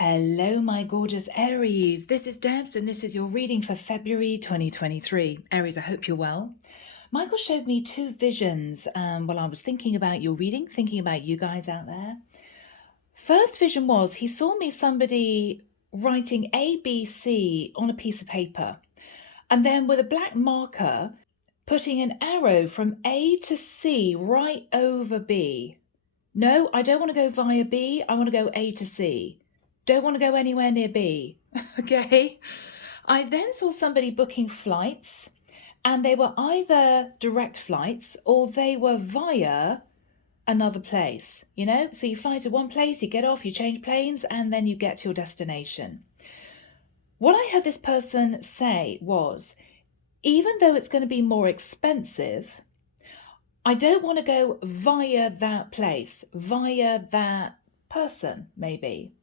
Hello, my gorgeous Aries. This is Debs, and this is your reading for February 2023. Aries, I hope you're well. Michael showed me two visions while I was thinking about your reading, thinking about you guys out there. First vision was he saw me somebody writing ABC on a piece of paper, and then with a black marker, putting an arrow from A to C right over B. No, I don't want to go via B. I want to go A to C. Don't want to go anywhere near B. Okay. I then saw somebody booking flights, and they were either direct flights or they were via another place, you know? So you fly to one place, you get off, you change planes, and then you get to your destination. What I heard this person say was, even though it's going to be more expensive, I don't want to go via that place, via that person, maybe.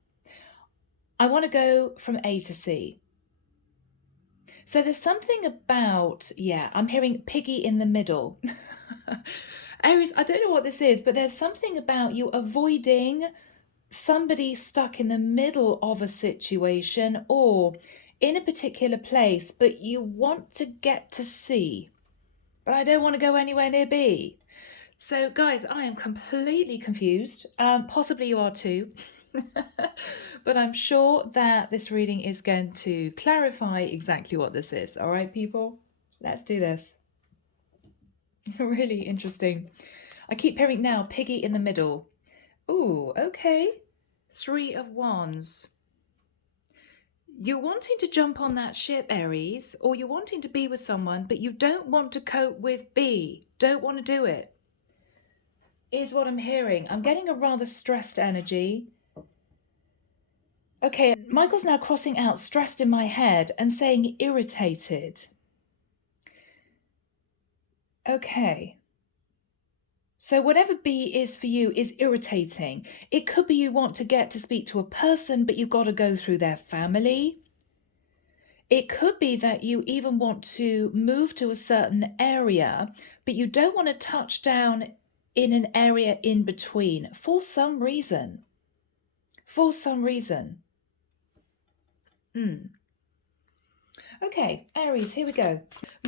I want to go from A to C. So there's something about, I'm hearing piggy in the middle. Aries, I don't know what this is, but there's something about you avoiding somebody stuck in the middle of a situation or in a particular place, but you want to get to C. But I don't want to go anywhere near B. So guys, I am completely confused. Possibly you are too. But I'm sure that this reading is going to clarify exactly what this is. All right, people, let's do this. Really interesting. I keep hearing now, piggy in the middle. Ooh, okay. 3 of Wands. You're wanting to jump on that ship, Aries, or you're wanting to be with someone, but you don't want to cope with B. Don't want to do it, is what I'm hearing. I'm getting a rather stressed energy. Okay, Michael's now crossing out stressed in my head and saying irritated. Okay. So whatever B is for you is irritating. It could be you want to get to speak to a person, but you've got to go through their family. It could be that you even want to move to a certain area, but you don't want to touch down in an area in between for some reason. For some reason. Okay, Aries, here we go.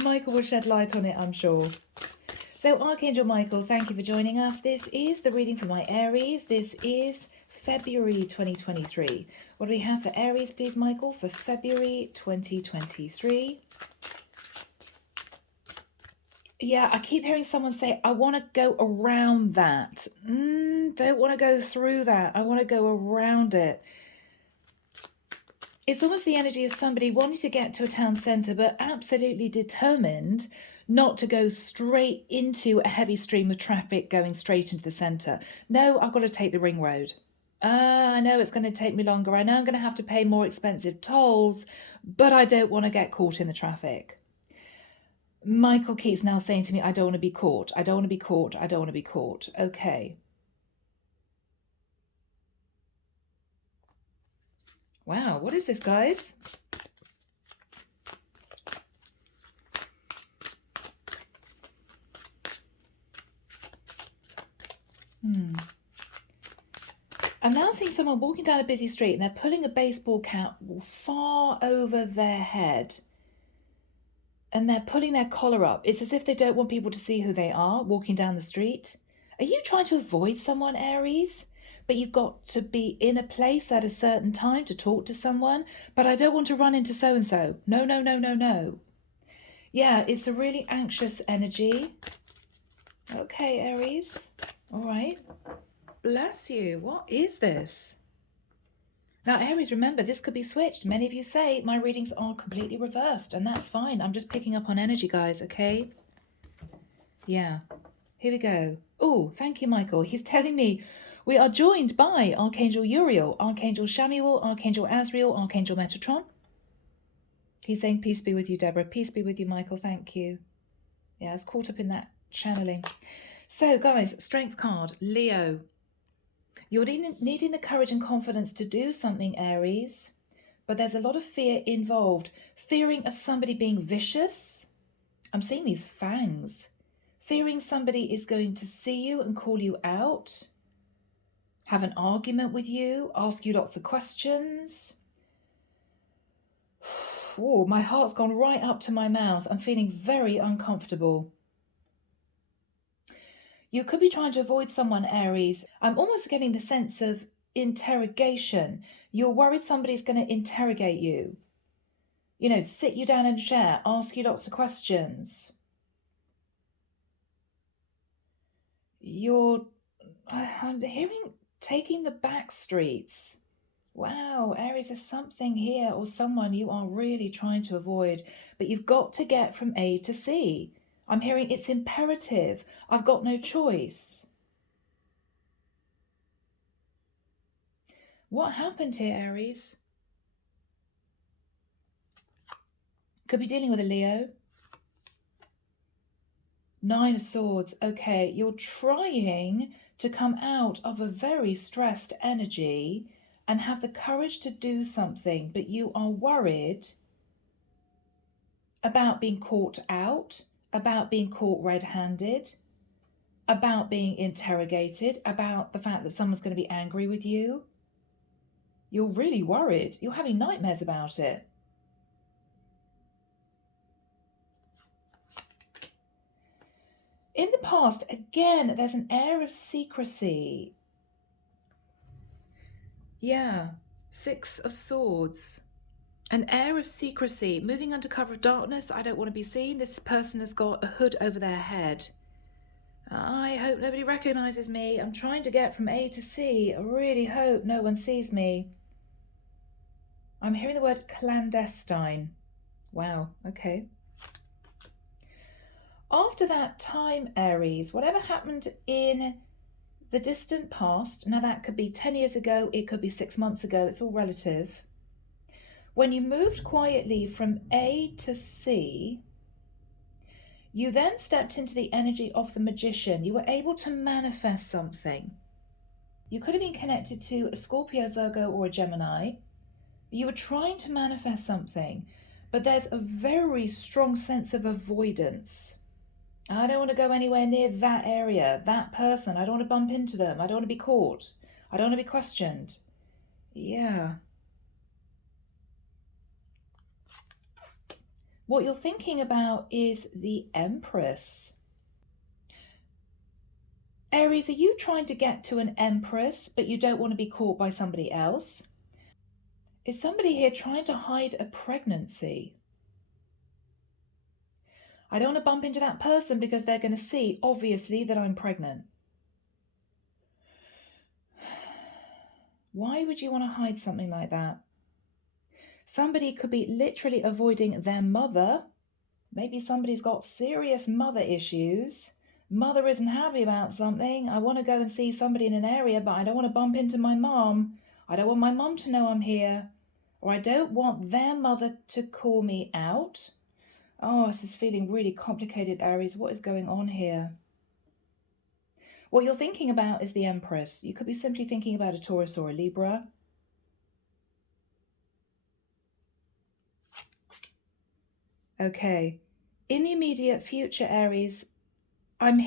Michael will shed light on it, I'm sure. So Archangel Michael, thank you for joining us. This is the reading for my Aries. This is February 2023. What do we have for Aries, please, Michael, for February 2023? Yeah, I keep hearing someone say, I want to go around that. Don't want to go through that. I want to go around it. It's almost the energy of somebody wanting to get to a town centre, but absolutely determined not to go straight into a heavy stream of traffic going straight into the centre. No, I've got to take the ring road. I know it's going to take me longer. I know I'm going to have to pay more expensive tolls, but I don't want to get caught in the traffic. Michael keeps now saying to me, I don't want to be caught. I don't want to be caught. I don't want to be caught. Okay. Wow, what is this, guys? I'm now seeing someone walking down a busy street and they're pulling a baseball cap far over their head. And they're pulling their collar up. It's as if they don't want people to see who they are walking down the street. Are you trying to avoid someone, Aries? But you've got to be in a place at a certain time to talk to someone. But I don't want to run into so-and-so. No, no, no, no, no. Yeah, it's a really anxious energy. Okay, Aries. All right. Bless you. What is this? Now, Aries, remember, this could be switched. Many of you say my readings are completely reversed, and that's fine. I'm just picking up on energy, guys, okay? Yeah. Here we go. Oh, thank you, Michael. He's telling me we are joined by Archangel Uriel, Archangel Shamuel, Archangel Azrael, Archangel Metatron. He's saying, peace be with you, Deborah. Peace be with you, Michael. Thank you. Yeah, I was caught up in that channeling. So, guys, Strength card, Leo. You're needing the courage and confidence to do something, Aries, but there's a lot of fear involved. Fearing of somebody being vicious. I'm seeing these fangs. Fearing somebody is going to see you and call you out. have an argument with you, ask you lots of questions. Oh, my heart's gone right up to my mouth. I'm feeling very uncomfortable. You could be trying to avoid someone, Aries. I'm almost getting the sense of interrogation. You're worried somebody's going to interrogate you. You know, sit you down in a chair, ask you lots of questions. I'm hearing taking the back streets. Wow, Aries, there's something here or someone you are really trying to avoid, but you've got to get from A to C. I'm hearing it's imperative. I've got no choice. What happened here, Aries? Could be dealing with a Leo. 9 of Swords. Okay, you're trying to come out of a very stressed energy and have the courage to do something, but you are worried about being caught out, about being caught red-handed, about being interrogated, about the fact that someone's going to be angry with you. You're really worried. You're having nightmares about it. In the past, again, there's an air of secrecy. Yeah, 6 of Swords. An air of secrecy, moving under cover of darkness. I don't want to be seen. This person has got a hood over their head. I hope nobody recognizes me. I'm trying to get from A to C. I really hope no one sees me. I'm hearing the word clandestine. Wow, okay. After that time, Aries, whatever happened in the distant past, now that could be 10 years ago, it could be 6 months ago, it's all relative. When you moved quietly from A to C, you then stepped into the energy of the magician. You were able to manifest something. You could have been connected to a Scorpio, Virgo, or a Gemini. You were trying to manifest something, but there's a very strong sense of avoidance. I don't want to go anywhere near that area, that person. I don't want to bump into them. I don't want to be caught. I don't want to be questioned. Yeah. What you're thinking about is the Empress. Aries, are you trying to get to an Empress, but you don't want to be caught by somebody else? Is somebody here trying to hide a pregnancy? I don't want to bump into that person because they're going to see, obviously, that I'm pregnant. Why would you want to hide something like that? Somebody could be literally avoiding their mother. Maybe somebody's got serious mother issues. Mother isn't happy about something. I want to go and see somebody in an area, but I don't want to bump into my mom. I don't want my mom to know I'm here. Or I don't want their mother to call me out. Oh, this is feeling really complicated, Aries. What is going on here? What you're thinking about is the Empress. You could be simply thinking about a Taurus or a Libra. Okay. In the immediate future, Aries, I'm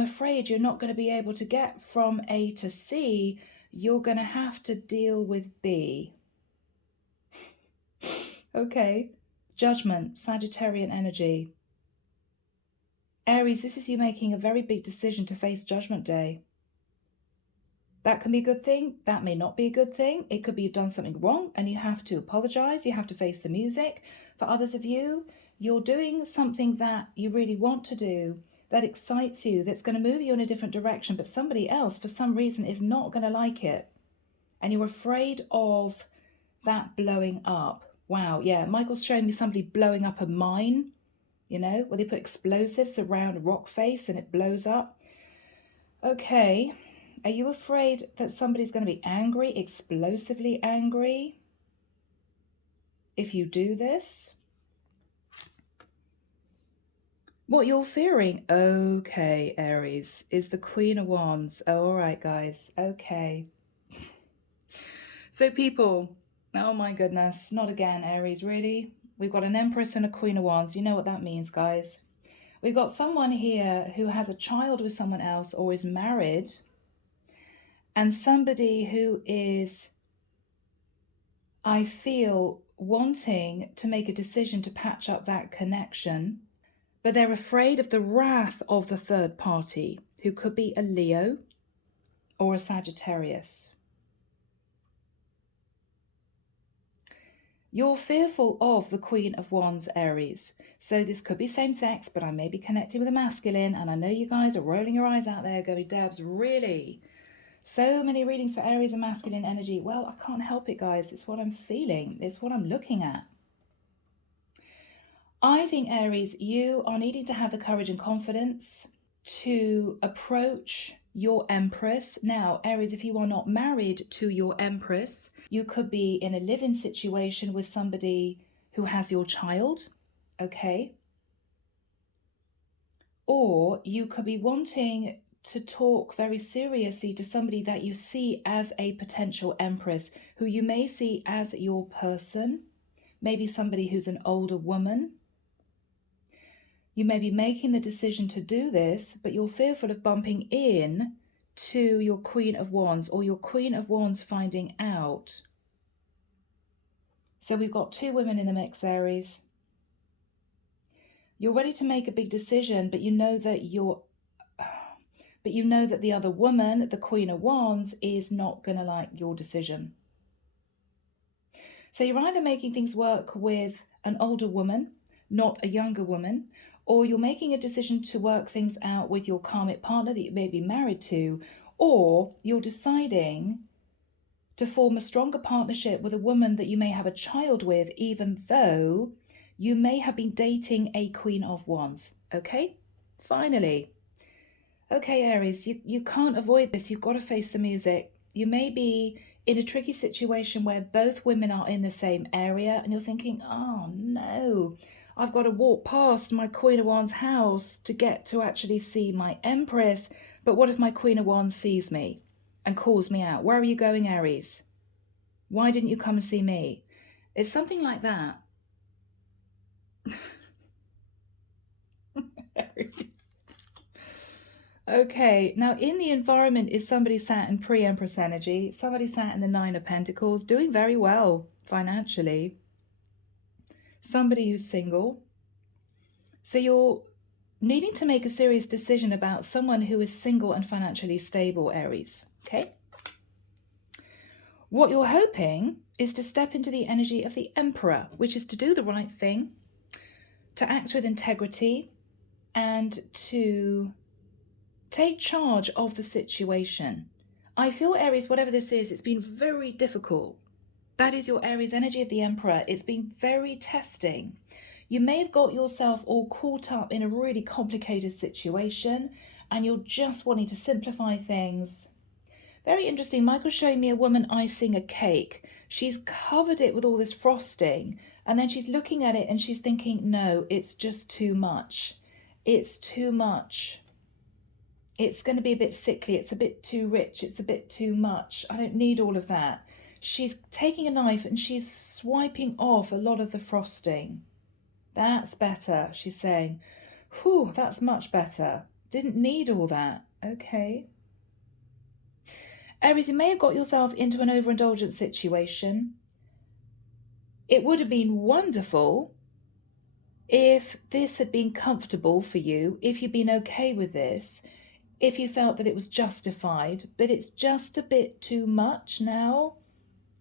afraid you're not going to be able to get from A to C. You're going to have to deal with B. Okay. Judgment, Sagittarian energy. Aries, this is you making a very big decision to face Judgment Day. That can be a good thing. That may not be a good thing. It could be you've done something wrong and you have to apologize. You have to face the music. For others of you, you're doing something that you really want to do, that excites you, that's going to move you in a different direction, but somebody else, for some reason, is not going to like it. And you're afraid of that blowing up. Wow, yeah, Michael's showing me somebody blowing up a mine, you know, where they put explosives around a rock face and it blows up. Okay, are you afraid that somebody's going to be angry, explosively angry, if you do this? What you're fearing, okay, Aries, is the Queen of Wands. Oh, all right, guys, okay. So people, oh my goodness, not again, Aries, really? We've got an Empress and a Queen of Wands. You know what that means, guys. We've got someone here who has a child with someone else or is married, and somebody who is, I feel, wanting to make a decision to patch up that connection, but they're afraid of the wrath of the third party, who could be a Leo or a Sagittarius. You're fearful of the Queen of Wands, Aries. So this could be same sex, but I may be connecting with a masculine, and I know you guys are rolling your eyes out there going, Debs, really? So many readings for Aries and masculine energy. Well, I can't help it, guys. It's what I'm feeling. It's what I'm looking at. I think, Aries, you are needing to have the courage and confidence to approach your Empress. Now, Aries, if you are not married to your Empress, you could be in a live-in situation with somebody who has your child, okay? Or you could be wanting to talk very seriously to somebody that you see as a potential Empress, who you may see as your person, maybe somebody who's an older woman. You may be making the decision to do this, but you're fearful of bumping in to your Queen of Wands, or your Queen of Wands finding out. So we've got two women in the mix, Aries. You're ready to make a big decision, but you know that the other woman, the Queen of Wands, is not going to like your decision. So you're either making things work with an older woman, not a younger woman, or you're making a decision to work things out with your karmic partner that you may be married to, or you're deciding to form a stronger partnership with a woman that you may have a child with, even though you may have been dating a Queen of Wands. Okay? Finally. Okay, Aries, you can't avoid this. You've got to face the music. You may be in a tricky situation where both women are in the same area and you're thinking, oh no, I've got to walk past my Queen of Wands house to get to actually see my Empress. But what if my Queen of Wands sees me and calls me out? Where are you going, Aries? Why didn't you come and see me? It's something like that. Aries. Okay, now in the environment is somebody sat in pre-Empress energy, somebody sat in the Nine of Pentacles, doing very well financially, somebody who's single. So you're needing to make a serious decision about someone who is single and financially stable, Aries, okay? What you're hoping is to step into the energy of the Emperor, which is to do the right thing, to act with integrity, and to take charge of the situation. I feel, Aries, whatever this is, it's been very difficult. That is your Aries energy of the Emperor. It's been very testing. You may have got yourself all caught up in a really complicated situation and you're just wanting to simplify things. Very interesting. Michael's showing me a woman icing a cake. She's covered it with all this frosting and then she's looking at it and she's thinking, no, it's just too much. It's too much. It's going to be a bit sickly. It's a bit too rich. It's a bit too much. I don't need all of that. She's taking a knife and she's swiping off a lot of the frosting. That's better, she's saying. Whew, that's much better. Didn't need all that. Okay. Aries, you may have got yourself into an overindulgent situation. It would have been wonderful if this had been comfortable for you, if you'd been okay with this, if you felt that it was justified, but it's just a bit too much now.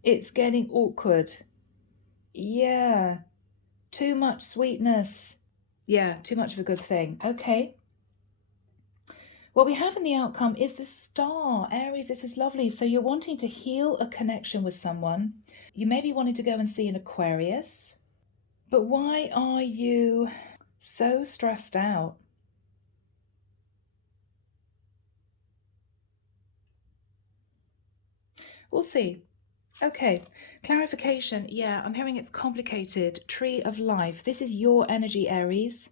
It's getting awkward. Yeah. Too much sweetness. Yeah, too much of a good thing. Okay. What we have in the outcome is the Star. Aries, this is lovely. So you're wanting to heal a connection with someone. You may be wanting to go and see an Aquarius. But why are you so stressed out? We'll see. Okay, clarification. Yeah, I'm hearing it's complicated. Tree of Life. This is your energy, Aries.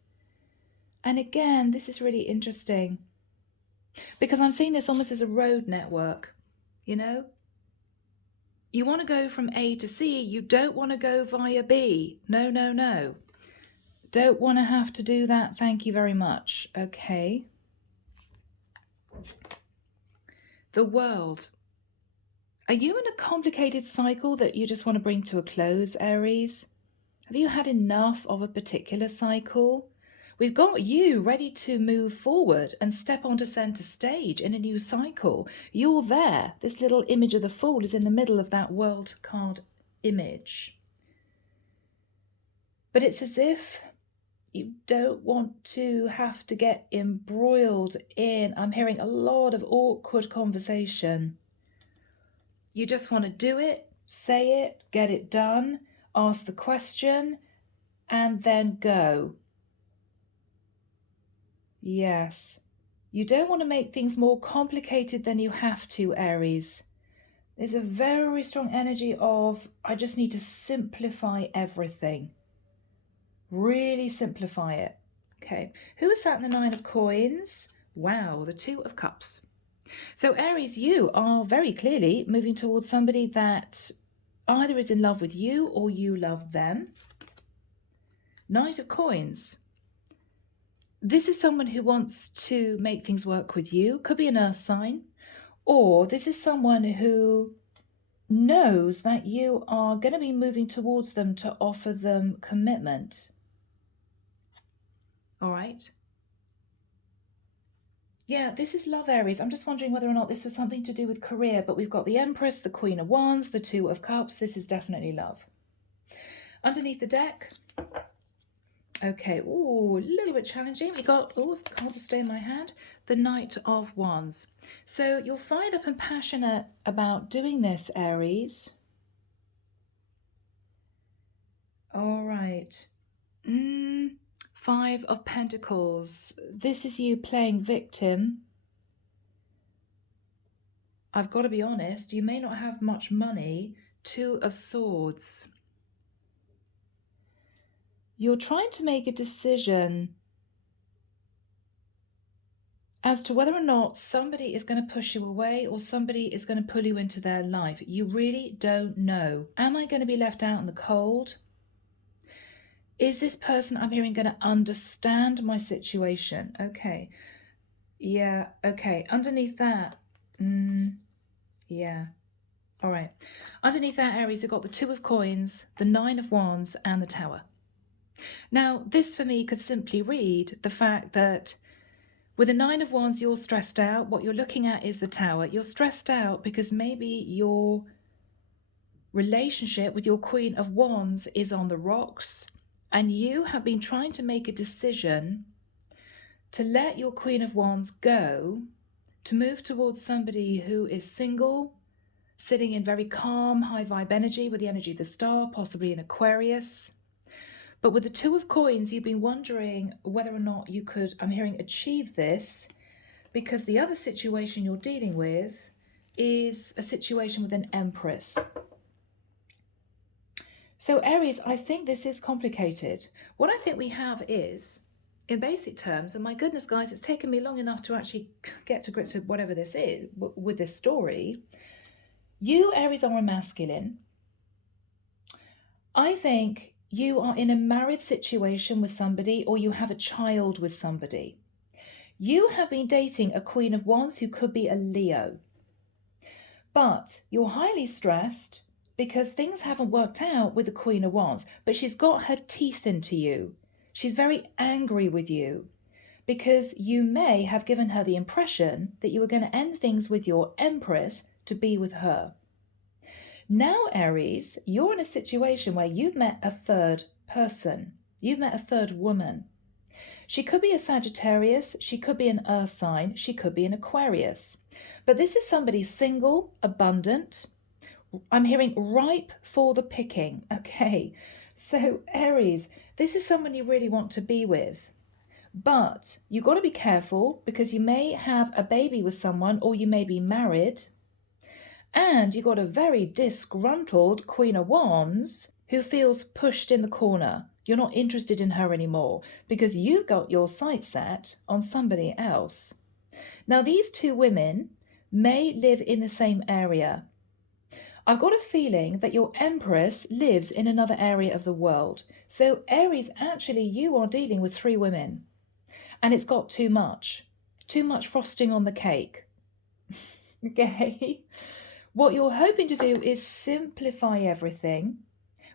And again, this is really interesting because I'm seeing this almost as a road network, you know? You want to go from A to C. You don't want to go via B. No, no, no. Don't want to have to do that. Thank you very much. Okay. The World. Are you in a complicated cycle that you just want to bring to a close, Aries? Have you had enough of a particular cycle? We've got you ready to move forward and step onto center stage in a new cycle. You're there. This little image of the Fool is in the middle of that world card image. But it's as if you don't want to have to get embroiled in. I'm hearing a lot of awkward conversation. You just want to do it, say it, get it done, ask the question, and then go. Yes. You don't want to make things more complicated than you have to, Aries. There's a very strong energy of, I just need to simplify everything. Really simplify it. Okay. Who is sat in the Nine of Coins? Wow, the Two of Cups. So Aries, you are very clearly moving towards somebody that either is in love with you or you love them. Knight of Coins. This is someone who wants to make things work with you. Could be an earth sign. Or this is someone who knows that you are going to be moving towards them to offer them commitment. All right. Yeah, this is love, Aries. I'm just wondering whether or not this was something to do with career, but we've got the Empress, the Queen of Wands, the Two of Cups. This is definitely love. Underneath the deck. Okay, ooh, a little bit challenging. We got, oh, cards will stay in my hand. The Knight of Wands. So you're fired up and passionate about doing this, Aries. All right. Five of Pentacles. This is you playing victim. I've got to be honest, you may not have much money. Two of Swords. You're trying to make a decision as to whether or not somebody is going to push you away or somebody is going to pull you into their life. You really don't know. Am I going to be left out in the cold? Is this person I'm hearing going to understand my situation? Okay. Yeah, okay. Underneath that, yeah. All right. Underneath that, Aries, you've got the Two of Coins, the Nine of Wands, and the Tower. Now, this for me could simply read the fact that with the Nine of Wands, you're stressed out. What you're looking at is the Tower. You're stressed out because maybe your relationship with your Queen of Wands is on the rocks, and you have been trying to make a decision to let your Queen of Wands go, to move towards somebody who is single, sitting in very calm, high vibe energy with the energy of the star, possibly in Aquarius. But with the Two of Coins, you've been wondering whether or not you could, I'm hearing, achieve this, because the other situation you're dealing with is a situation with an Empress. So Aries, I think this is complicated. What I think we have is, in basic terms, and my goodness, guys, it's taken me long enough to actually get to grips with whatever this is, with this story. You, Aries, are a masculine. I think you are in a married situation with somebody, or you have a child with somebody. You have been dating a Queen of Wands who could be a Leo. But you're highly stressed because things haven't worked out with the Queen of Wands, but she's got her teeth into you. She's very angry with you because you may have given her the impression that you were going to end things with your Empress to be with her. Now, Aries, you're in a situation where you've met a third person. You've met a third woman. She could be a Sagittarius, she could be an earth sign, she could be an Aquarius. But this is somebody single, abundant. I'm hearing ripe for the picking. Okay, so Aries, this is someone you really want to be with. But you've got to be careful because you may have a baby with someone, or you may be married. And you've got a very disgruntled Queen of Wands who feels pushed in the corner. You're not interested in her anymore because you've got your sights set on somebody else. Now, these two women may live in the same area. I've got a feeling that your Empress lives in another area of the world. So Aries, actually, you are dealing with three women. And it's got too much frosting on the cake. Okay? What you're hoping to do is simplify everything.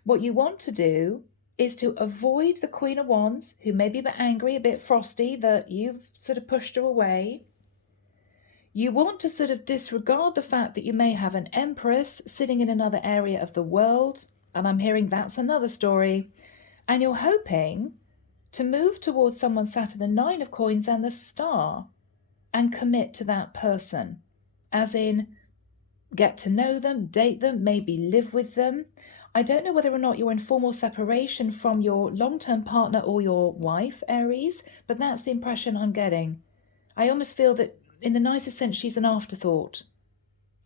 What you want to do is to avoid the Queen of Wands, who may be a bit angry, a bit frosty, that you've sort of pushed her away. You want to sort of disregard the fact that you may have an Empress sitting in another area of the world, and I'm hearing that's another story. And you're hoping to move towards someone sat in the Nine of Coins and the Star and commit to that person, as in get to know them, date them, maybe live with them. I don't know whether or not you're in formal separation from your long-term partner or your wife, Aries, but that's the impression I'm getting. I almost feel that in the nicest sense, she's an afterthought.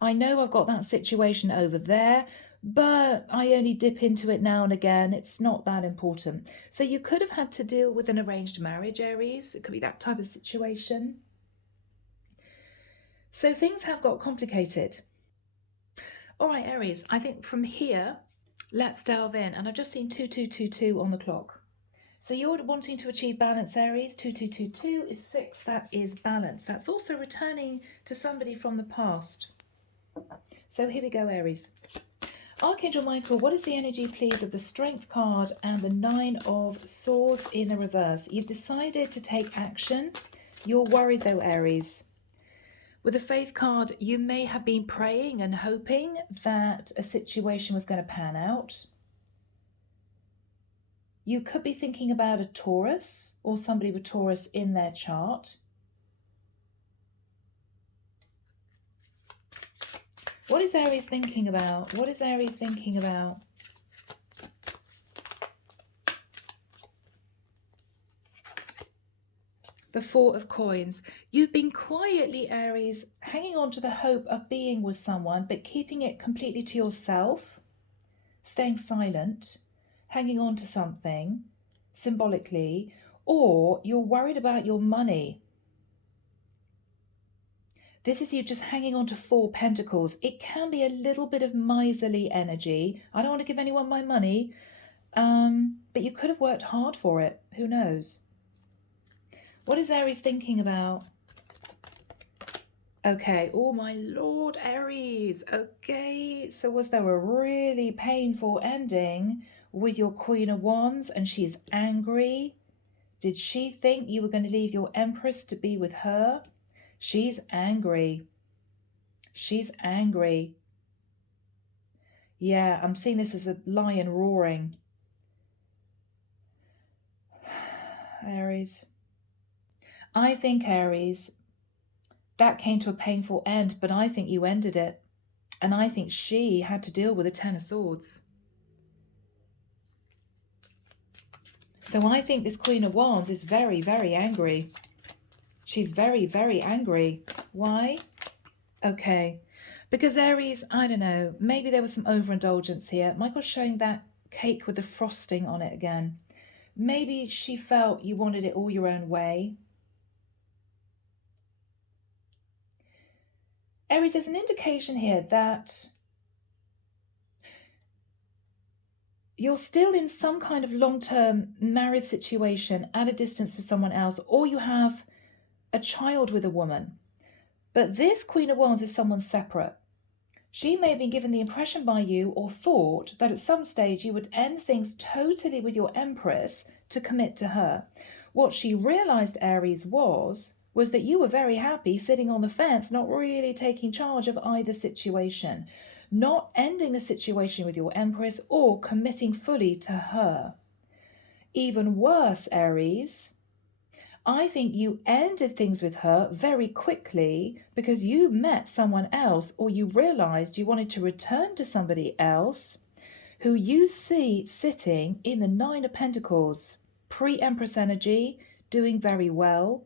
I know I've got that situation over there, but I only dip into it now and again. It's not that important. So you could have had to deal with an arranged marriage, Aries. It could be that type of situation. So things have got complicated. All right, Aries, I think from here, let's delve in. And I've just seen 2222 on the clock. So you're wanting to achieve balance, Aries. 2222 is 6. That is balance. That's also returning to somebody from the past. So here we go, Aries. Archangel Michael, what is the energy, please, of the Strength card and the Nine of Swords in the reverse? You've decided to take action. You're worried, though, Aries. With the Faith card, you may have been praying and hoping that a situation was going to pan out. You could be thinking about a Taurus or somebody with Taurus in their chart. What is Aries thinking about? What is Aries thinking about? The Four of Coins. You've been quietly, Aries, hanging on to the hope of being with someone, but keeping it completely to yourself, staying silent, hanging on to something symbolically, or you're worried about your money. This is you just hanging on to 4 pentacles. It can be a little bit of miserly energy. I don't want to give anyone my money, but you could have worked hard for it. Who knows? What is Aries thinking about? Okay, oh my Lord, Aries. Okay, so was there a really painful ending with your Queen of Wands and she is angry? Did she think you were going to leave your Empress to be with her? She's angry. She's angry. Yeah, I'm seeing this as a lion roaring. Aries. I think, Aries, that came to a painful end, but I think you ended it. And I think she had to deal with the Ten of Swords. So I think this Queen of Wands is very, very angry. She's very, very angry. Why? Okay. Because Aries, I don't know, maybe there was some overindulgence here. Michael's showing that cake with the frosting on it again. Maybe she felt you wanted it all your own way. Aries, there's an indication here that you're still in some kind of long-term married situation at a distance with someone else, or you have a child with a woman. But this Queen of Wands is someone separate. She may have been given the impression by you or thought that at some stage you would end things totally with your Empress to commit to her. What she realized, Aries, was that you were very happy sitting on the fence, not really taking charge of either situation, not ending the situation with your Empress or committing fully to her. Even worse, Aries, I think you ended things with her very quickly because you met someone else, or you realized you wanted to return to somebody else who you see sitting in the Nine of Pentacles, pre-Empress energy, doing very well,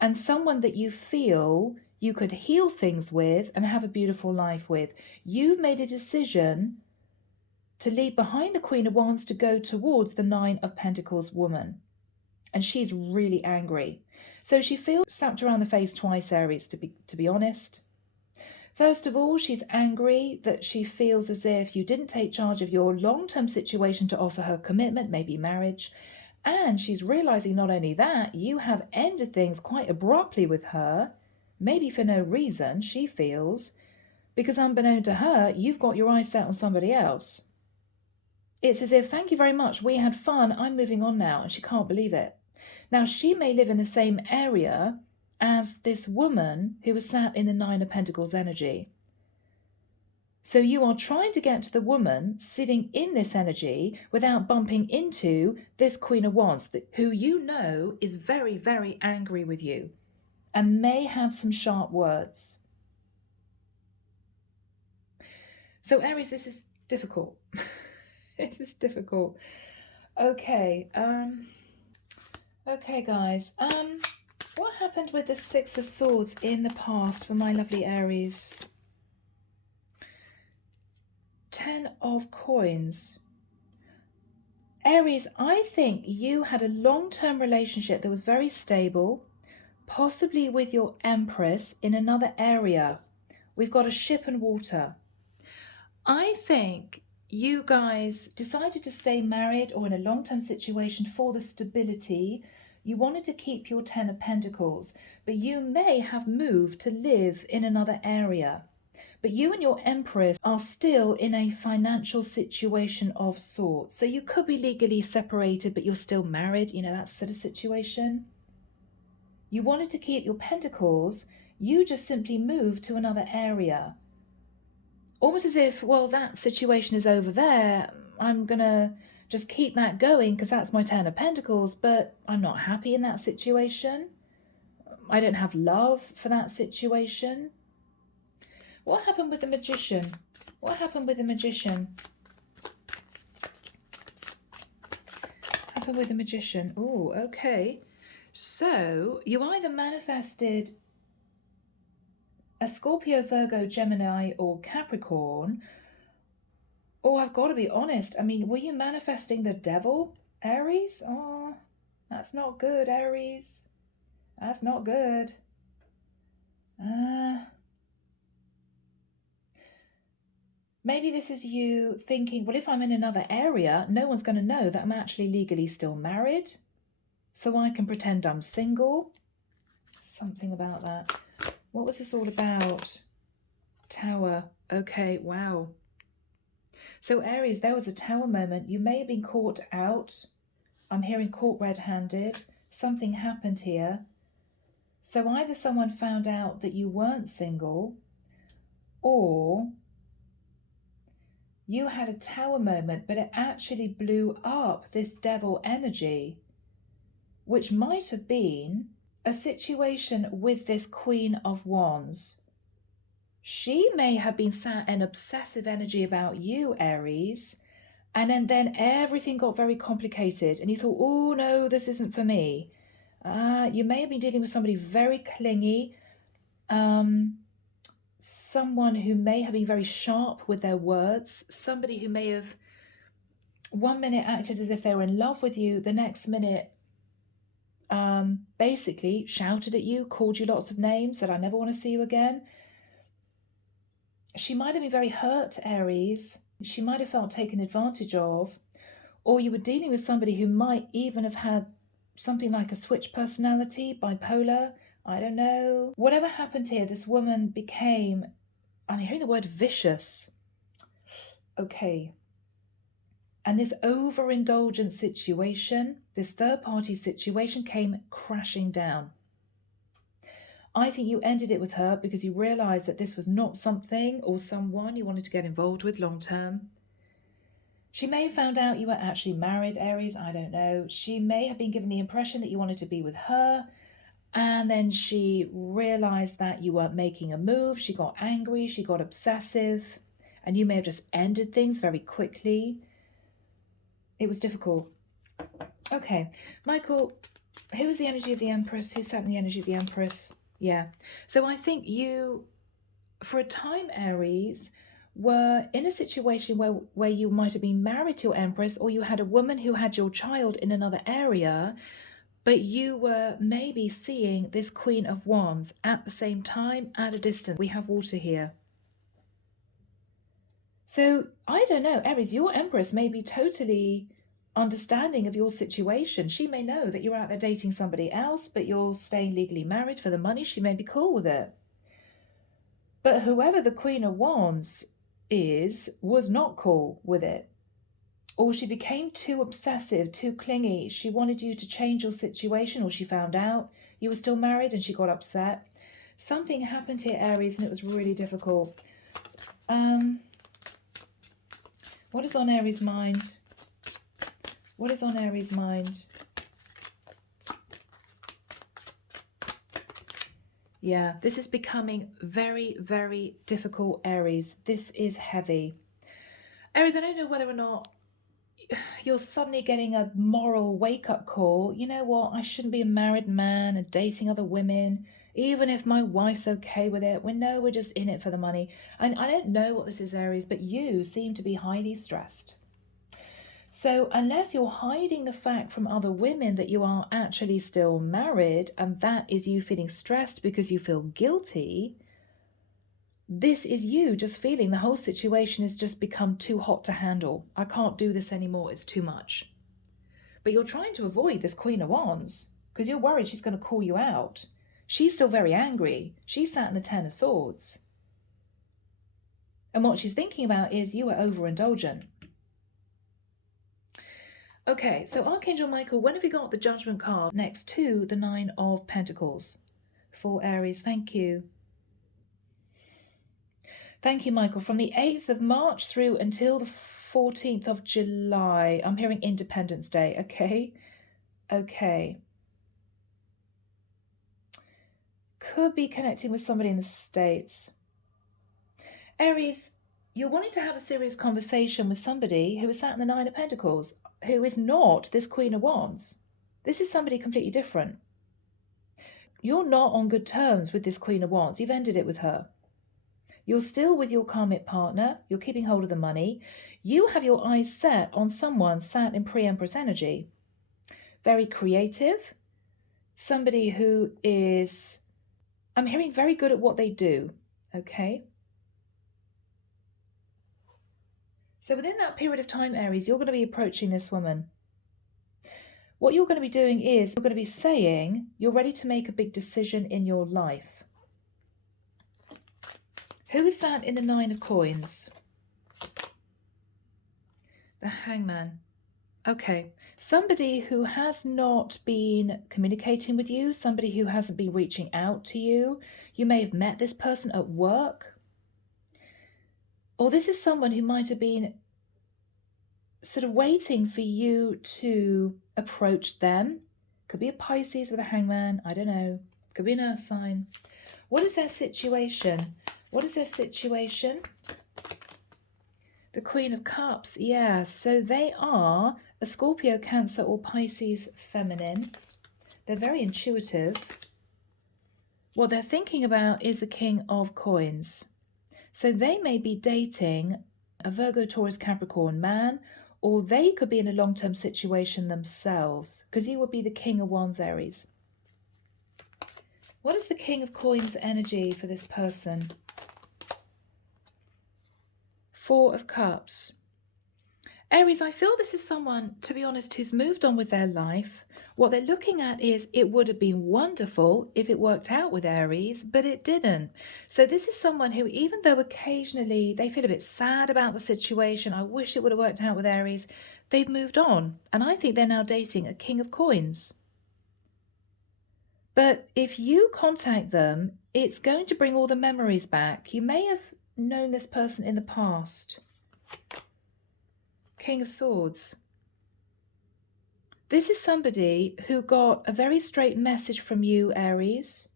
and someone that you feel you could heal things with and have a beautiful life with. You've made a decision to leave behind the Queen of Wands to go towards the Nine of Pentacles woman. And she's really angry. So she feels slapped around the face twice, Aries, to be honest. First of all, she's angry that she feels as if you didn't take charge of your long-term situation to offer her commitment, maybe marriage. And she's realizing not only that, you have ended things quite abruptly with her, maybe for no reason, she feels, because unbeknown to her, you've got your eyes set on somebody else. It's as if, thank you very much, we had fun, I'm moving on now, and she can't believe it. Now, she may live in the same area as this woman who was sat in the Nine of Pentacles energy. So you are trying to get to the woman sitting in this energy without bumping into this Queen of Wands, who you know is very, very angry with you and may have some sharp words. So Aries, this is difficult. This is difficult. Okay. Okay, guys. What happened with the Six of Swords in the past for my lovely Aries? Ten of Coins. Aries, I think you had a long-term relationship that was very stable, possibly with your Empress in another area. We've got a ship and water. I think you guys decided to stay married or in a long-term situation for the stability. You wanted to keep your Ten of Pentacles, but you may have moved to live in another area. But you and your Empress are still in a financial situation of sorts. So you could be legally separated, but you're still married, you know, that sort of situation. You wanted to keep your Pentacles, you just simply moved to another area. Almost as if, well, that situation is over there, I'm going to just keep that going because that's my Ten of Pentacles, but I'm not happy in that situation. I don't have love for that situation. What happened with the Magician? What happened with the Magician? What happened with the Magician? Oh, okay. So you either manifested a Scorpio, Virgo, Gemini, or Capricorn, or I've got to be honest, I mean, were you manifesting the devil, Aries? Oh, that's not good, Aries. That's not good. Maybe this is you thinking, well, if I'm in another area, no one's going to know that I'm actually legally still married, so I can pretend I'm single. Something about that. What was this all about? Tower. Okay, wow. So Aries, there was a tower moment. You may have been caught out. I'm hearing caught red-handed. Something happened here. So either someone found out that you weren't single, or you had a tower moment, but it actually blew up this devil energy, which might have been a situation with this Queen of Wands. She may have been sat in obsessive energy about you, Aries, and then everything got very complicated and you thought, oh no, this isn't for me. You may have been dealing with somebody very clingy, someone who may have been very sharp with their words, somebody who may have one minute acted as if they were in love with you, the next minute basically shouted at you, called you lots of names, said, I never want to see you again. She might have been very hurt, Aries. She might have felt taken advantage of, or you were dealing with somebody who might even have had something like a switch personality, bipolar, I don't know. Whatever happened here, this woman became, I'm hearing the word vicious. Okay. And this overindulgent situation, this third-party situation came crashing down. I think you ended it with her because you realised that this was not something or someone you wanted to get involved with long-term. She may have found out you were actually married, Aries, I don't know. She may have been given the impression that you wanted to be with her, and then she realised that you weren't making a move. She got angry, she got obsessive, and you may have just ended things very quickly. It was difficult. Okay, Michael, who was the energy of the Empress? Who sat in the energy of the Empress? Yeah. So I think you, for a time, Aries, were in a situation where you might have been married to your Empress, or you had a woman who had your child in another area, but you were maybe seeing this Queen of Wands at the same time, at a distance. We have water here. So I don't know, Aries, your Empress may be totally understanding of your situation. She may know that you're out there dating somebody else, but you're staying legally married for the money. She may be cool with it. But whoever the Queen of Wands was not cool with it. Or she became too obsessive, too clingy. She wanted you to change your situation, or she found out you were still married and she got upset. Something happened here, Aries, and it was really difficult. What is on Aries' mind? What is on Aries' mind? Yeah, this is becoming very, very difficult, Aries. This is heavy. Aries, I don't know whether or not you're suddenly getting a moral wake-up call. You know what? I shouldn't be a married man and dating other women, even if my wife's okay with it. We know we're just in it for the money. And I don't know what this is, Aries, but you seem to be highly stressed. So unless you're hiding the fact from other women that you are actually still married, and that is you feeling stressed because you feel guilty, this is you just feeling the whole situation has just become too hot to handle. I can't do this anymore. It's too much. But you're trying to avoid this Queen of Wands because you're worried she's going to call you out. She's still very angry. She sat in the Ten of Swords. And what she's thinking about is you were overindulgent. Okay, so Archangel Michael, when have you got the Judgment card next to the Nine of Pentacles? For Aries, thank you. Thank you, Michael. From the 8th of March through until the 14th of July. I'm hearing Independence Day, okay? Okay. Could be connecting with somebody in the States. Aries, you're wanting to have a serious conversation with somebody who is sat in the Nine of Pentacles, who is not this Queen of Wands. This is somebody completely different. You're not on good terms with this Queen of Wands. You've ended it with her. You're still with your karmic partner. You're keeping hold of the money. You have your eyes set on someone sat in pre-Empress energy. Very creative. Somebody who is, I'm hearing, very good at what they do. Okay. So within that period of time, Aries, you're going to be approaching this woman. What you're going to be doing is you're going to be saying you're ready to make a big decision in your life. Who is sat in the Nine of Coins? The Hangman. Okay, somebody who has not been communicating with you, somebody who hasn't been reaching out to you. You may have met this person at work. Or this is someone who might have been sort of waiting for you to approach them. Could be a Pisces with a Hangman, I don't know. Could be an Earth sign. What is their situation? What is their situation? The Queen of Cups, yeah. So they are a Scorpio, Cancer, or Pisces feminine. They're very intuitive. What they're thinking about is the King of Coins. So they may be dating a Virgo, Taurus, Capricorn man, or they could be in a long-term situation themselves, because you would be the King of Wands, Aries. What is the King of Coins energy for this person? Four of Cups. Aries, I feel this is someone, to be honest, who's moved on with their life. What they're looking at is it would have been wonderful if it worked out with Aries, but it didn't. So this is someone who, even though occasionally they feel a bit sad about the situation, I wish it would have worked out with Aries, they've moved on. And I think they're now dating a King of Coins. But if you contact them, it's going to bring all the memories back. You may have known this person in the past. King of Swords. This is somebody who got a very straight message from you, Aries.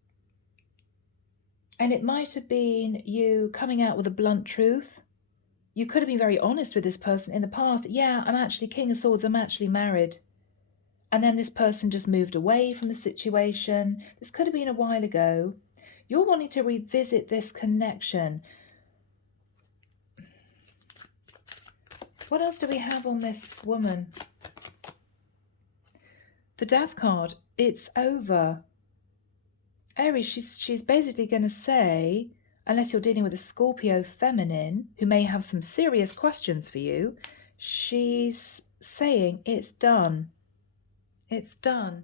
And it might have been you coming out with a blunt truth. You could have been very honest with this person in the past. Yeah, I'm actually King of Swords. I'm actually married. And then this person just moved away from the situation. This could have been a while ago. You're wanting to revisit this connection. What else do we have on this woman? The Death card. It's over. Aries, she's basically going to say, unless you're dealing with a Scorpio feminine who may have some serious questions for you, she's saying it's done. It's done.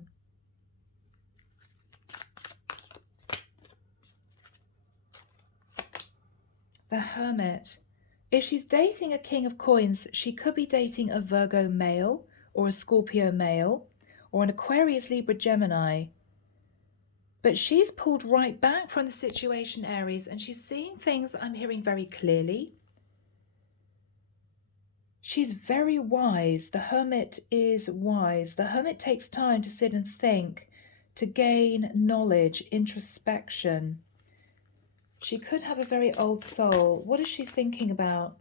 The Hermit. If she's dating a King of Coins, she could be dating a Virgo male or a Scorpio male or an Aquarius, Libra, Gemini. But she's pulled right back from the situation, Aries, and she's seeing things that I'm hearing very clearly. She's very wise. The Hermit is wise. The Hermit takes time to sit and think, to gain knowledge, introspection. She could have a very old soul. What is she thinking about?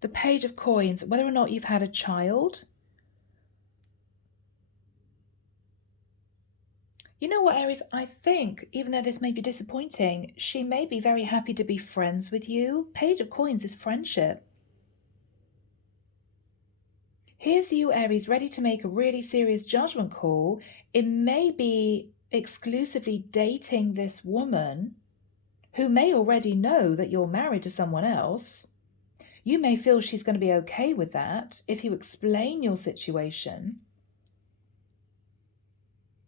The Page of Coins, whether or not you've had a child. You know what, Aries? I think, even though this may be disappointing, she may be very happy to be friends with you. Page of Coins is friendship. Here's you, Aries, ready to make a really serious judgment call. It may be exclusively dating this woman who may already know that you're married to someone else. You may feel she's going to be okay with that if you explain your situation,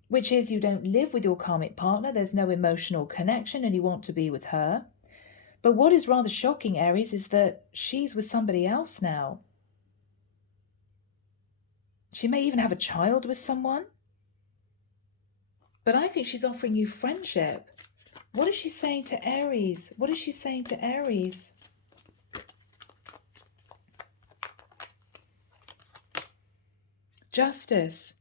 which is you don't live with your karmic partner, there's no emotional connection, and you want to be with her. But what is rather shocking, Aries, is that she's with somebody else now. She may even have a child with someone. But I think she's offering you friendship. What is she saying to Aries? What is she saying to Aries? Justice.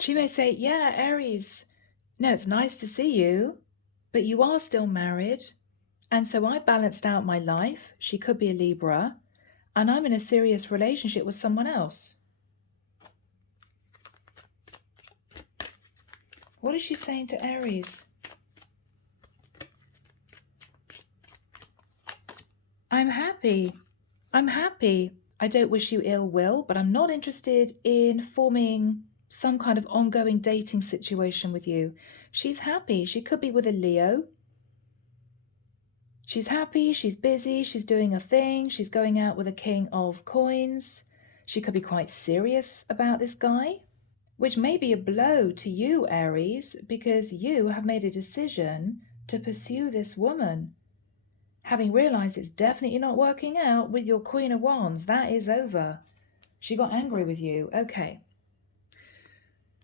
She may say, yeah, Aries, no, it's nice to see you, but you are still married. And so I balanced out my life. She could be a Libra. And I'm in a serious relationship with someone else. What is she saying to Aries? I'm happy. I'm happy. I don't wish you ill will, but I'm not interested in forming some kind of ongoing dating situation with you. She's happy. She could be with a Leo. She's happy, she's busy, she's doing a thing, she's going out with a King of Coins. She could be quite serious about this guy, which may be a blow to you, Aries, because you have made a decision to pursue this woman. Having realized it's definitely not working out with your Queen of Wands, that is over. She got angry with you. Okay.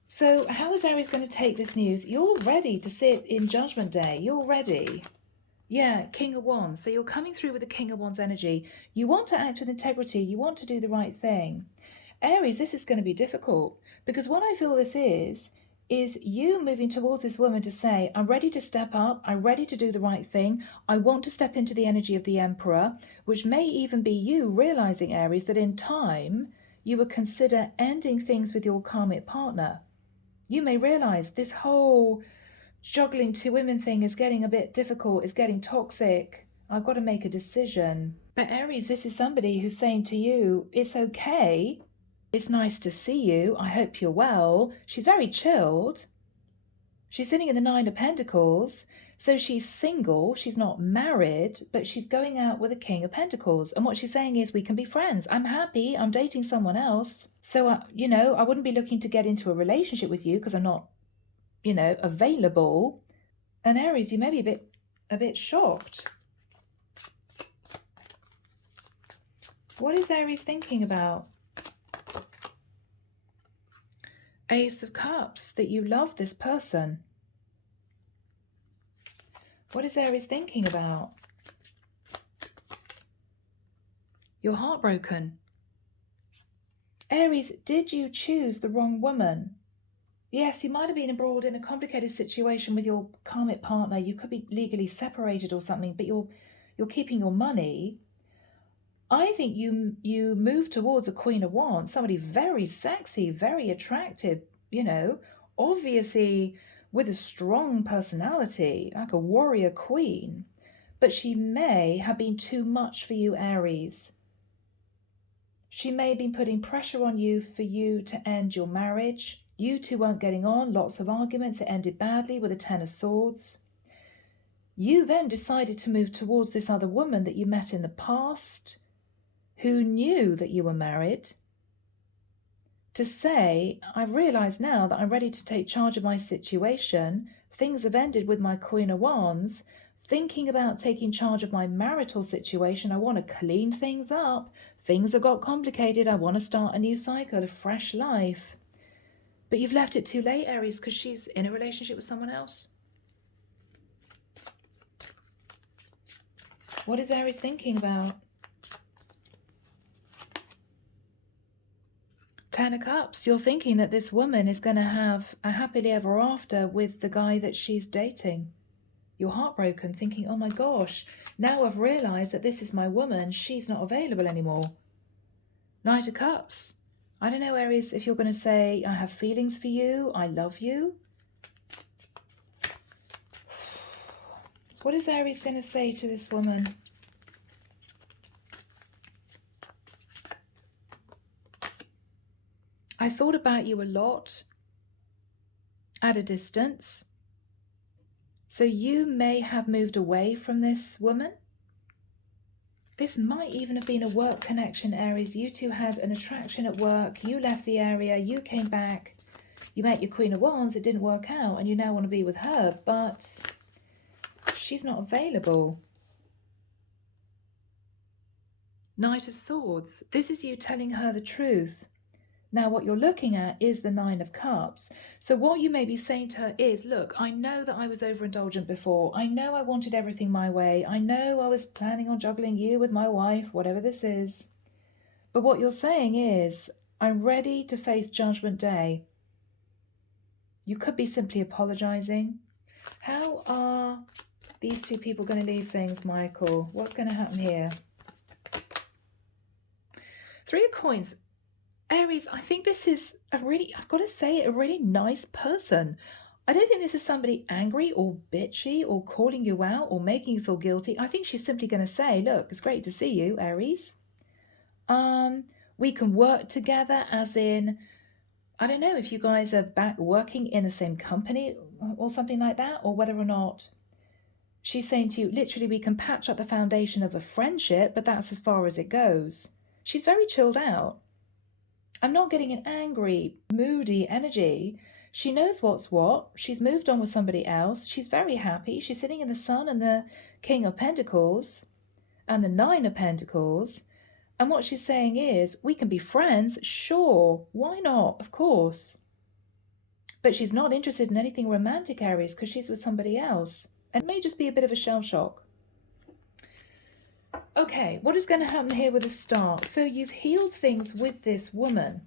So how is Aries going to take this news? You're ready to sit in Judgment Day. You're ready. Yeah, King of Wands. So you're coming through with the King of Wands energy. You want to act with integrity. You want to do the right thing. Aries, this is going to be difficult because what I feel this is you moving towards this woman to say, I'm ready to step up. I'm ready to do the right thing. I want to step into the energy of the Emperor, which may even be you realizing, Aries, that in time you would consider ending things with your karmic partner. You may realize this whole juggling two women thing is getting a bit difficult, is getting toxic. I've got to make a decision. But Aries, this is somebody who's saying to you, it's okay. It's nice to see you. I hope you're well. She's very chilled. She's sitting in the Nine of Pentacles. So she's single. She's not married, but she's going out with a King of Pentacles. And what she's saying is, we can be friends. I'm happy. I'm dating someone else. So, I wouldn't be looking to get into a relationship with you because I'm not available. And Aries, you may be a bit shocked. What is Aries thinking about? Ace of Cups, that you love this person. What is Aries thinking about? You're heartbroken. Aries, did you choose the wrong woman? Yes, you might have been embroiled in a complicated situation with your karmic partner. You could be legally separated or something, but you're keeping your money. I think you move towards a Queen of Wands, somebody very sexy, very attractive, obviously with a strong personality, like a warrior queen. But she may have been too much for you, Aries. She may have been putting pressure on you for you to end your marriage. You two weren't getting on, lots of arguments, it ended badly with a Ten of Swords. You then decided to move towards this other woman that you met in the past, who knew that you were married, to say, I realise now that I'm ready to take charge of my situation. Things have ended with my Queen of Wands. Thinking about taking charge of my marital situation, I want to clean things up. Things have got complicated. I want to start a new cycle, a fresh life. But you've left it too late, Aries, because she's in a relationship with someone else. What is Aries thinking about? Ten of Cups. You're thinking that this woman is going to have a happily ever after with the guy that she's dating. You're heartbroken, thinking, oh my gosh, now I've realised that this is my woman. She's not available anymore. Knight of Cups. I don't know, Aries, if you're going to say, I have feelings for you, I love you. What is Aries going to say to this woman? I thought about you a lot at a distance. So you may have moved away from this woman. This might even have been a work connection, Aries. You two had an attraction at work. You left the area. You came back. You met your Queen of Wands. It didn't work out. And you now want to be with her. But she's not available. Knight of Swords. This is you telling her the truth. Now, what you're looking at is the Nine of Cups. So what you may be saying to her is, look, I know that I was overindulgent before. I know I wanted everything my way. I know I was planning on juggling you with my wife, whatever this is. But what you're saying is, I'm ready to face Judgment Day. You could be simply apologizing. How are these two people going to leave things, Michael? What's going to happen here? Three of Coins. Aries, I think this is I've got to say, a really nice person. I don't think this is somebody angry or bitchy or calling you out or making you feel guilty. I think she's simply going to say, look, it's great to see you, Aries. We can work together, as in, I don't know if you guys are back working in the same company or something like that, or whether or not she's saying to you, literally, we can patch up the foundation of a friendship, but that's as far as it goes. She's very chilled out. I'm not getting an angry, moody energy. She knows what's what. She's moved on with somebody else. She's very happy. She's sitting in the Sun and the King of Pentacles and the Nine of Pentacles. And what she's saying is, we can be friends. Sure. Why not? Of course. But she's not interested in anything romantic, Aries, because she's with somebody else. And it may just be a bit of a shell shock. Okay, what is going to happen here with the Star? So you've healed things with this woman,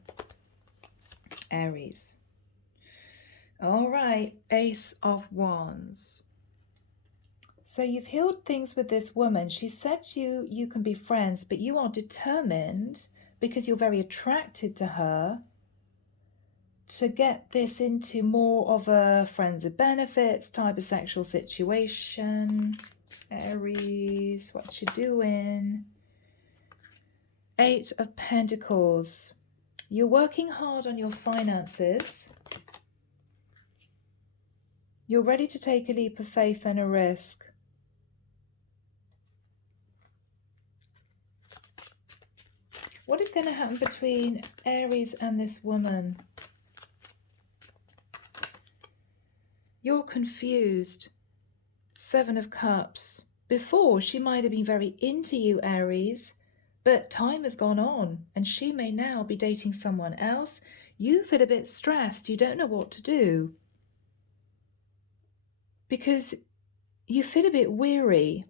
Aries. All right, Ace of Wands. So you've healed things with this woman. She said to you, you can be friends, but you are determined, because you're very attracted to her, to get this into more of a friends of benefits type of sexual situation. Aries, what you doing? Eight of Pentacles. You're working hard on your finances. You're ready to take a leap of faith and a risk. What is going to happen between Aries and this woman? You're confused. Seven of Cups. Before, she might have been very into you, Aries, but time has gone on and she may now be dating someone else. You feel a bit stressed. You don't know what to do because you feel a bit weary,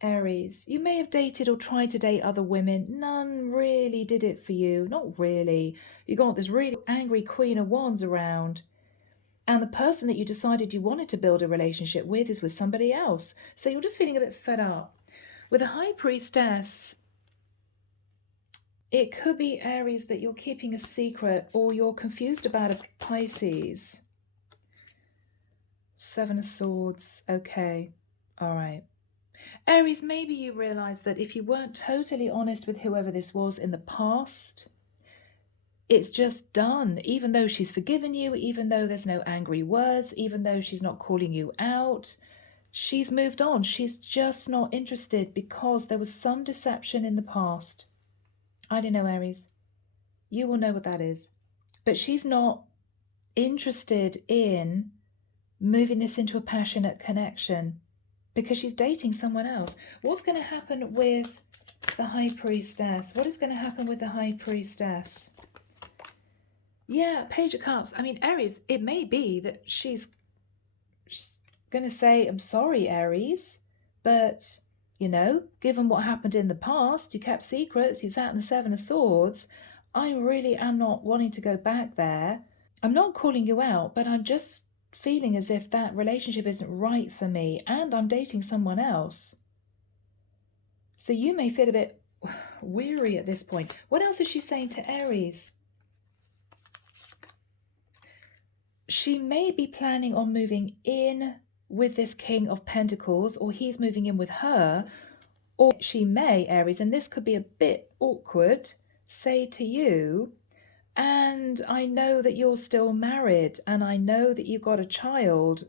Aries. You may have dated or tried to date other women. None really did it for you. Not really. You got this really angry Queen of Wands around. And the person that you decided you wanted to build a relationship with is with somebody else. So you're just feeling a bit fed up. With a High Priestess, it could be, Aries, that you're keeping a secret or you're confused about a Pisces. Seven of Swords. Okay. All right. Aries, maybe you realize that if you weren't totally honest with whoever this was in the past, it's just done. Even though she's forgiven you, even though there's no angry words, even though she's not calling you out, she's moved on. She's just not interested because there was some deception in the past. I don't know, Aries. You will know what that is. But she's not interested in moving this into a passionate connection because she's dating someone else. What's going to happen with the High Priestess? What is going to happen with the High Priestess? Yeah, Page of Cups. I mean, Aries, it may be that she's going to say, I'm sorry, Aries, but, you know, given what happened in the past, you kept secrets, you sat in the Seven of Swords, I really am not wanting to go back there. I'm not calling you out, but I'm just feeling as if that relationship isn't right for me and I'm dating someone else. So you may feel a bit weary at this point. What else is she saying to Aries? She may be planning on moving in with this King of Pentacles, or he's moving in with her, or she may, Aries, and this could be a bit awkward, say to you, and I know that you're still married and I know that you've got a child.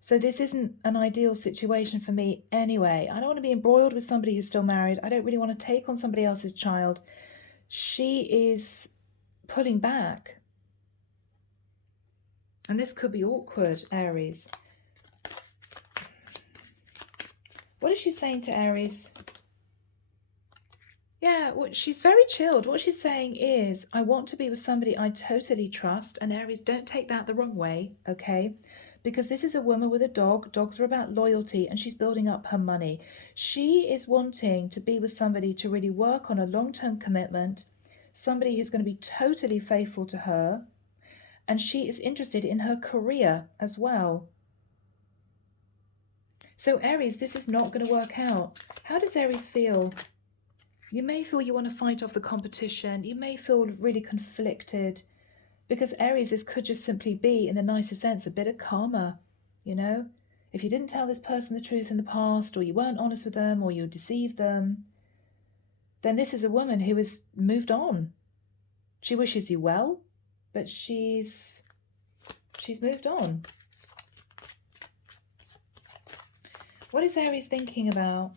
So this isn't an ideal situation for me anyway. I don't want to be embroiled with somebody who's still married. I don't really want to take on somebody else's child. She is pulling back. And this could be awkward, Aries. What is she saying to Aries? Yeah, well, she's very chilled. What she's saying is, I want to be with somebody I totally trust. And Aries, don't take that the wrong way, okay? Because this is a woman with a dog. Dogs are about loyalty, and she's building up her money. She is wanting to be with somebody to really work on a long-term commitment, somebody who's going to be totally faithful to her. And she is interested in her career as well. So Aries, this is not going to work out. How does Aries feel? You may feel you want to fight off the competition. You may feel really conflicted because Aries, this could just simply be, in the nicest sense, a bit of karma, you know? If you didn't tell this person the truth in the past, or you weren't honest with them, or you deceived them, then this is a woman who has moved on. She wishes you well, but she's moved on. What is Aries thinking about?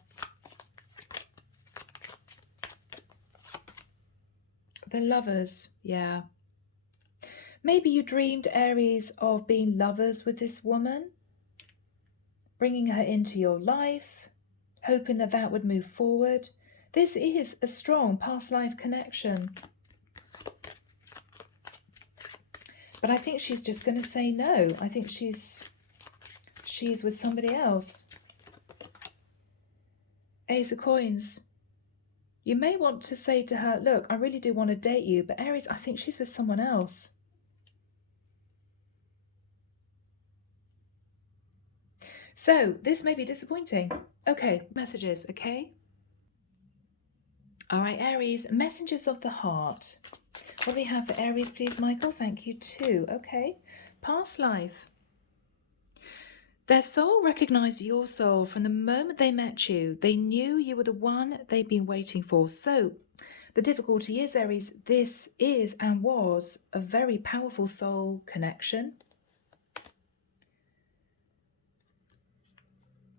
The Lovers, yeah. Maybe you dreamed, Aries, of being lovers with this woman, bringing her into your life, hoping that that would move forward. This is a strong past life connection. But I think she's just going to say no. I think she's with somebody else. Ace of Coins. You may want to say to her, look, I really do want to date you, but Aries, I think she's with someone else. So this may be disappointing. Okay, messages, okay? All right, Aries, messages of the heart. What do we have for Aries, please, Michael? Thank you, too. Okay, past life. Their soul recognized your soul from the moment they met you. They knew you were the one they'd been waiting for. So the difficulty is, Aries, this is and was a very powerful soul connection.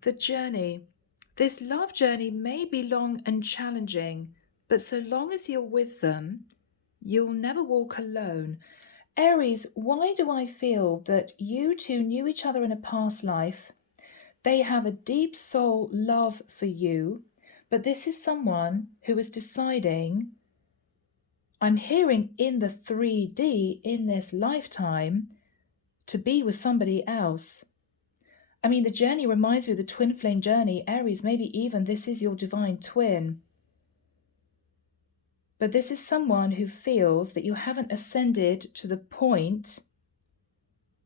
The journey. This love journey may be long and challenging, but so long as you're with them, you'll never walk alone. Aries, why do I feel that you two knew each other in a past life? They have a deep soul love for you, but this is someone who is deciding, I'm hearing in the 3D in this lifetime, to be with somebody else. I mean, the journey reminds me of the twin flame journey. Aries, maybe even this is your divine twin. But this is someone who feels that you haven't ascended to the point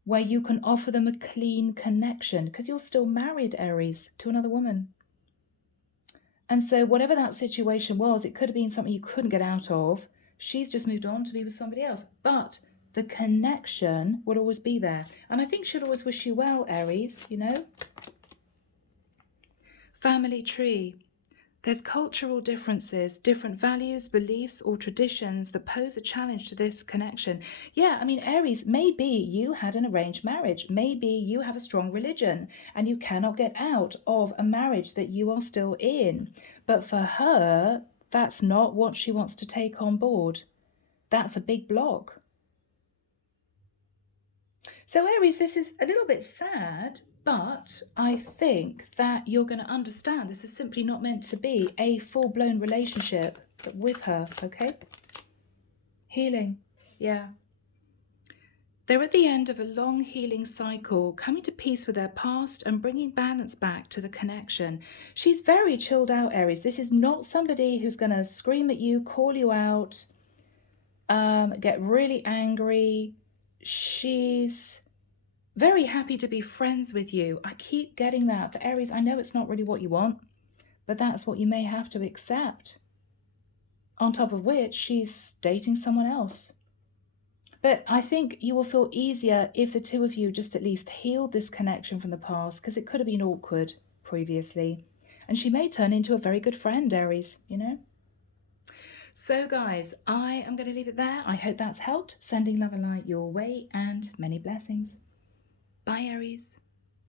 where you can offer them a clean connection because you're still married, Aries, to another woman. And so whatever that situation was, it could have been something you couldn't get out of. She's just moved on to be with somebody else. But the connection will always be there. And I think she'll always wish you well, Aries, you know. Family tree. There's cultural differences, different values, beliefs, or traditions that pose a challenge to this connection. Yeah, I mean, Aries, maybe you had an arranged marriage. Maybe you have a strong religion and you cannot get out of a marriage that you are still in. But for her, that's not what she wants to take on board. that's a big block. So Aries, this is a little bit sad, but I think that you're going to understand this is simply not meant to be a full-blown relationship with her, okay? Healing, yeah. They're at the end of a long healing cycle, coming to peace with their past and bringing balance back to the connection. She's very chilled out, Aries. This is not somebody who's going to scream at you, call you out, get really angry. She's very happy to be friends with you. I keep getting that. But Aries, I know it's not really what you want, but that's what you may have to accept. On top of which, she's dating someone else. But I think you will feel easier if the two of you just at least healed this connection from the past, because it could have been awkward previously. And she may turn into a very good friend, Aries, you know? So guys, I am going to leave it there. I hope that's helped. Sending love and light your way and many blessings. Bye, Aries.